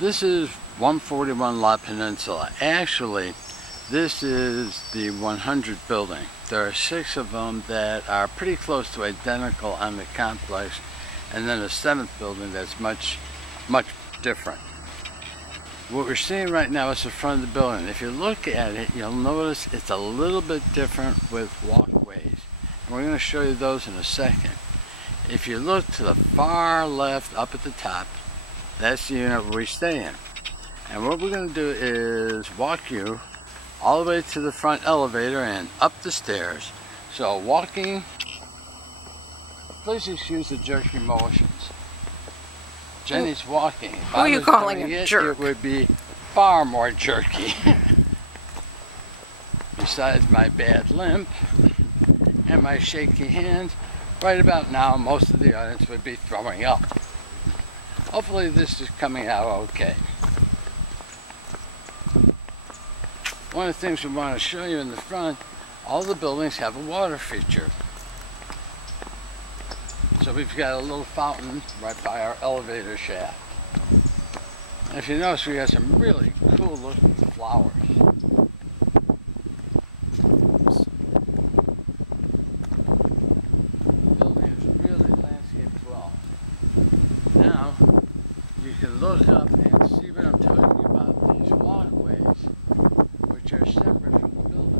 This is 141 La Peninsula. Actually, this is the 100 building. There are 6 of them that are pretty close to identical on the complex, and then a 7th building that's much different. What we're seeing right now is the front of the building. If you look at it, you'll notice it's a little bit different with walkways. And we're going to show you those in a second. If you look to the far left up at the top, that's the unit we stay in. And what we're going to do is walk you all the way to the front elevator and up the stairs. So walking, please excuse the jerky motions. Jenny's walking. Who are you calling a jerk? It would be far more jerky. Besides my bad limp and my shaky hands, right about now most of the audience would be throwing up. Hopefully this is coming out okay. One of the things we want to show you in the front, all the buildings have a water feature. So we've got a little fountain right by our elevator shaft. And if you notice, we got some really cool looking flowers. The building is really landscaped well. Now, you can look up and see what I'm talking about, these walkways, which are separate from the building.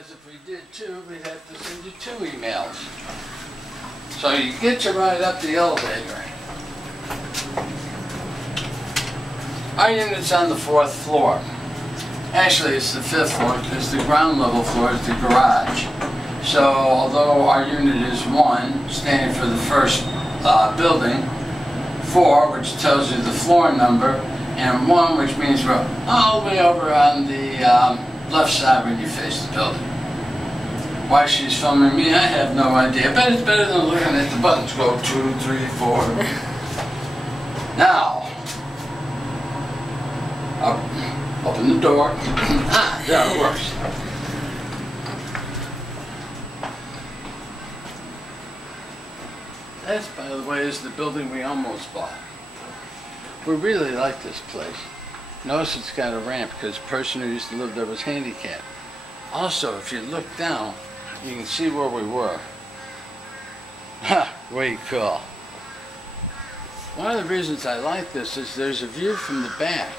If we did 2, we'd have to send you 2 emails. So you get to ride up the elevator. Our unit's on the 4th floor. Actually, it's the 5th floor because the ground level floor is the garage. So although our unit is 1, standing for the first building, 4, which tells you the floor number, and 1, which means we're all the way over on the left side when you face the building. Why she's filming me, I have no idea, but it's better than looking at the buttons go 2, 3, 4. Now, open the door. There it works. This, by the way, is the building we almost bought. We really like this place. Notice it's got a ramp because the person who used to live there was handicapped. Also, if you look down, you can see where we were. Ha! Way cool. One of the reasons I like this is there's a view from the back.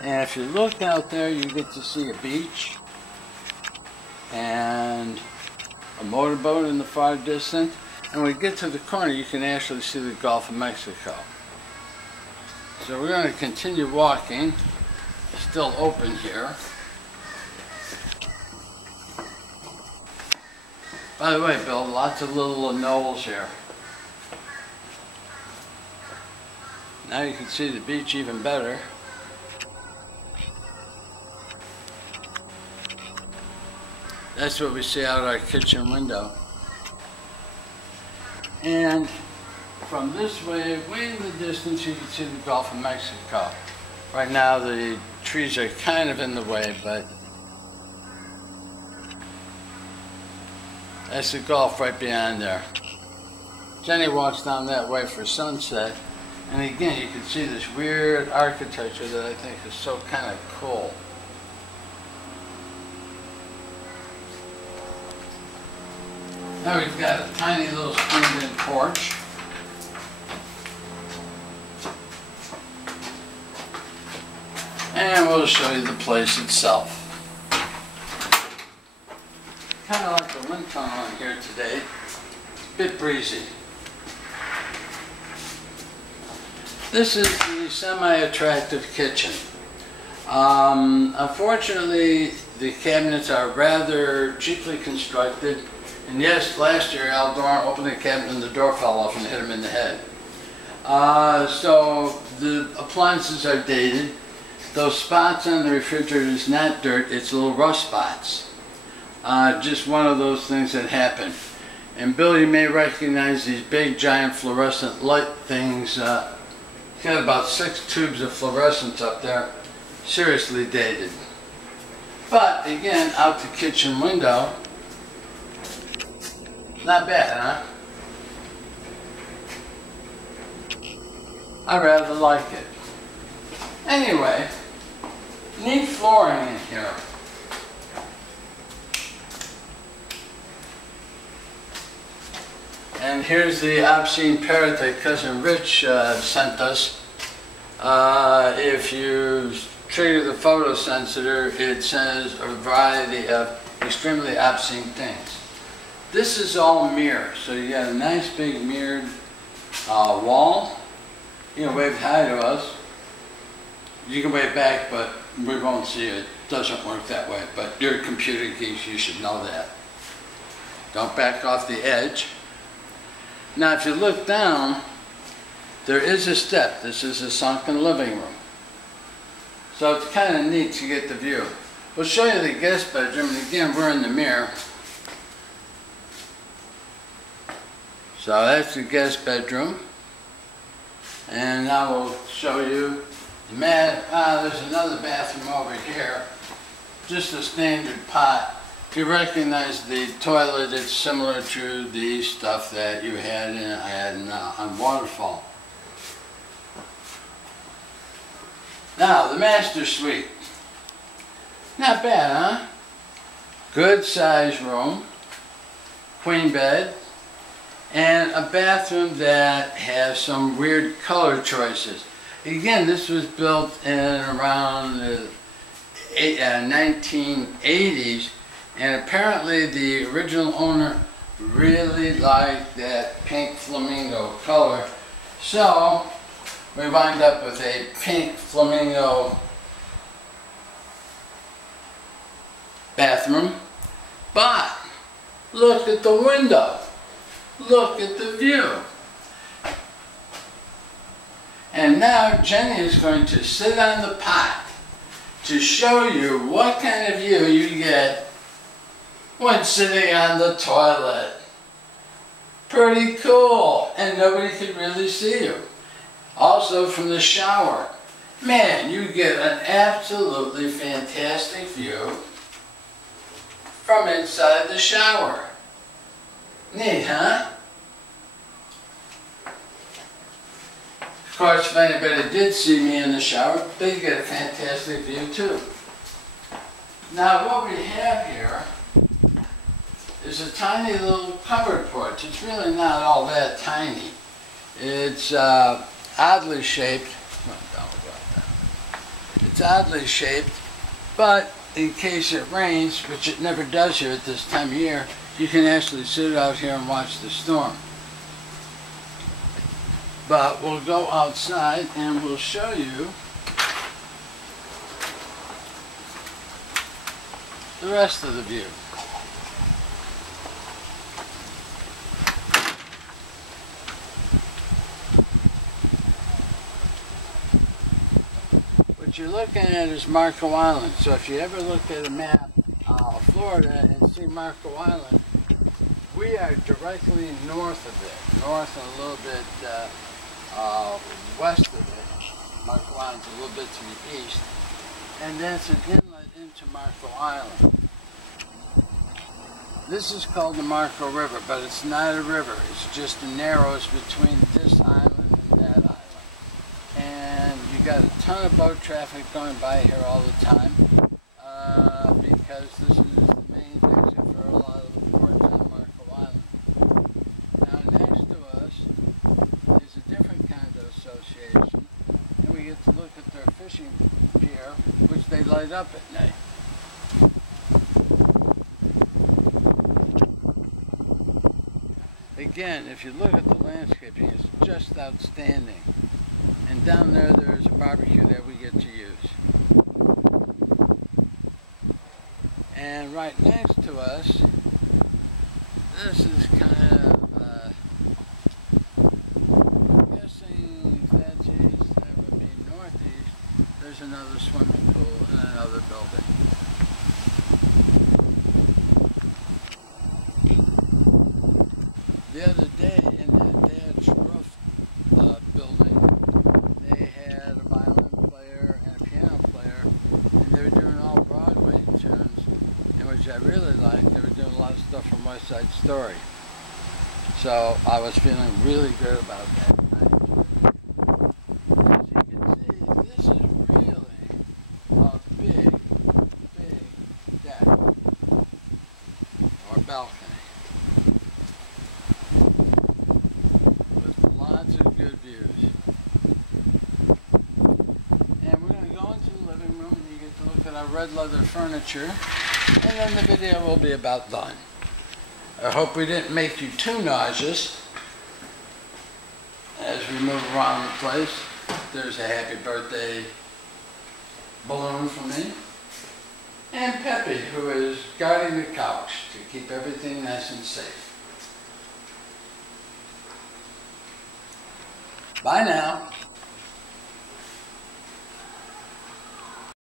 And if you look out there, you get to see a beach and a motorboat in the far distance. And when we get to the corner, you can actually see the Gulf of Mexico. So we're going to continue walking. It's still open here. By the way, Bill, lots of little knolls here. Now you can see the beach even better. That's what we see out our kitchen window. And from this way in the distance, you can see the Gulf of Mexico. Right now, the trees are kind of in the way, but that's the Gulf right beyond there. Jenny walks down that way for sunset, and again, you can see this weird architecture that I think is so kind of cool. Now we've got a tiny little screened-in porch. And we'll show you the place itself. Kind of like the wind tunnel in here today. A bit breezy. This is the semi-attractive kitchen. Unfortunately, the cabinets are rather cheaply constructed. And yes, last year Al Dorn opened the cabinet and the door fell off and hit him in the head. So the appliances are dated. Those spots on the refrigerator is not dirt, it's little rust spots. Just one of those things that happen. And Bill, you may recognize these big giant fluorescent light things. It's got about 6 tubes of fluorescence up there. Seriously dated. But again, out the kitchen window, not bad, huh? I rather like it. Anyway, neat flooring in here. And here's the obscene parrot that Cousin Rich sent us. If you trigger the photo sensor, it says a variety of extremely obscene things. This is all mirror, so you got a nice big mirrored wall. You can wave hi to us. You can wave back, but we won't see it. It doesn't work that way, but you're computer geeks, you should know that. Don't back off the edge. Now if you look down, there is a step. This is a sunken living room. So it's kind of neat to get the view. We'll show you the guest bedroom, and again, we're in the mirror. So that's the guest bedroom. And now we'll show you the there's another bathroom over here. Just a standard pot. If you recognize the toilet, it's similar to the stuff that you had on Waterfall. Now, the master suite. Not bad, huh? Good size room, queen bed, and a bathroom that has some weird color choices. Again, this was built in around the 1980s, and apparently the original owner really liked that pink flamingo color. So we wind up with a pink flamingo bathroom. But look at the window. Look at the view. And now Jenny is going to sit on the pot to show you what kind of view you get when sitting on the toilet. Pretty cool, and nobody can really see you. Also from the shower. Man, you get an absolutely fantastic view from inside the shower. Neat, huh? Of course, if anybody did see me in the shower, they get a fantastic view too. Now what we have here is a tiny little covered porch. It's really not all that tiny. It's oddly shaped. It's oddly shaped, but in case it rains, which it never does here at this time of year, you can actually sit out here and watch the storm. But we'll go outside and we'll show you the rest of the view. What you're looking at is Marco Island. So if you ever look at a map of Florida and see Marco Island, we are directly north of it. North and a little bit west of it. Marco Island's a little bit to the east. And that's an inlet into Marco Island. This is called the Marco River, but it's not a river. It's just the narrows between this island and that island. And you got a ton of boat traffic going by here all the time because this is the main exit for a lot of the ports on Marco Island. Now next to us is a different condo association, and we get to look at their fishing pier, which they light up at night. Again, if you look at the landscaping, it's just outstanding. And down there, there's a barbecue that we get to use. And right next to us, this is kind of, I'm guessing another swimming pool in another building. The other day in that dad's roof building, they had a violin player and a piano player, and they were doing all Broadway tunes, and which I really liked. They were doing a lot of stuff from West Side Story. So I was feeling really good about that. As you can see, this is really a big, big deck or balcony with lots of good views. And we're going to go into the living room and you get to look at our red leather furniture, and then the video will be about done. I hope we didn't make you too nauseous as we move around the place. There's a happy birthday balloon for me. And Peppy, who is guarding the couch to keep everything nice and safe. Bye now.